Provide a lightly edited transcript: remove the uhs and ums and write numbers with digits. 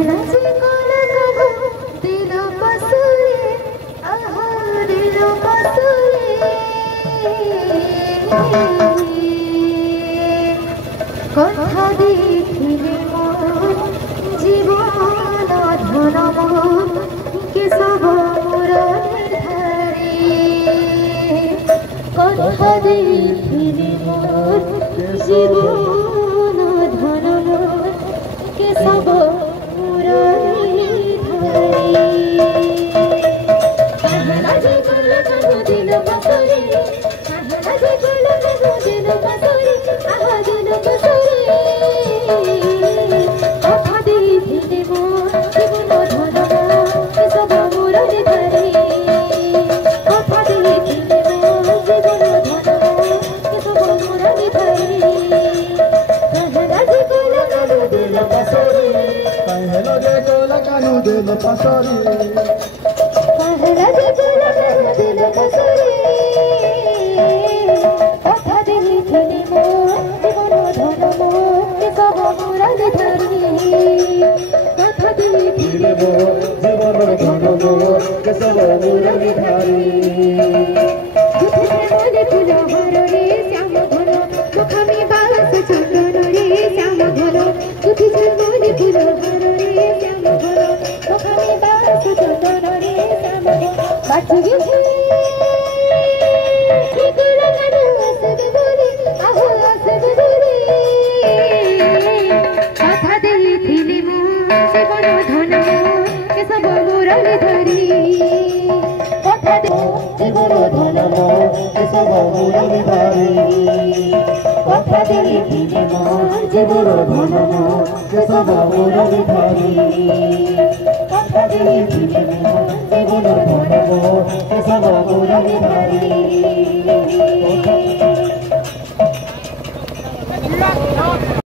कहना से कोला कहो दिल पसुरे आहा दिल पसुरे कथा देखिले मोर जीवन धन मोर के सब मोर निर्धारे कथा देखिले मोर जीवन धन मोर के सब मोर निर्धारे कहना जे कोला कहो दिल पसुरे कहना जे कोला कहो दिल पसुरे आहा दिल पसुरे कथा देखिले मोर जीवन धन मोर के सब मोर निर्धारे कथा देखिले मोर जीवन धन मोर के सब मोर निर्धारे कहना जे कोला कहो दिल पसुरे कहना जे कोला कहो दिल पसुरे कहना जे कोला कहो दिल पसुरे कथा देखिले मोर जीवन धन मोर के सब मोर निर्धारे कथा देखिले मोर जीवन धन मोर के सब मोर निर्धारे मने फूल हरणे श्याम घन मुख में बास चंदन रे श्याम घन उठिছে मने फूल हरणे श्याम घन मुख में बास चंदन रे श्याम घन बाची गए किकुल गन सब बोले आहो सब बोले कथा देखिले मोर जीवन धन मोर के सब मोर निर्धारे कथा जीवन धन मोर के सब मोर निर्धारे कथा देखिले मोर जीवन धन मोर के सब मोर निर्धारे कथा देखिले मोर जीवन धन मोर के सब मोर निर्धारे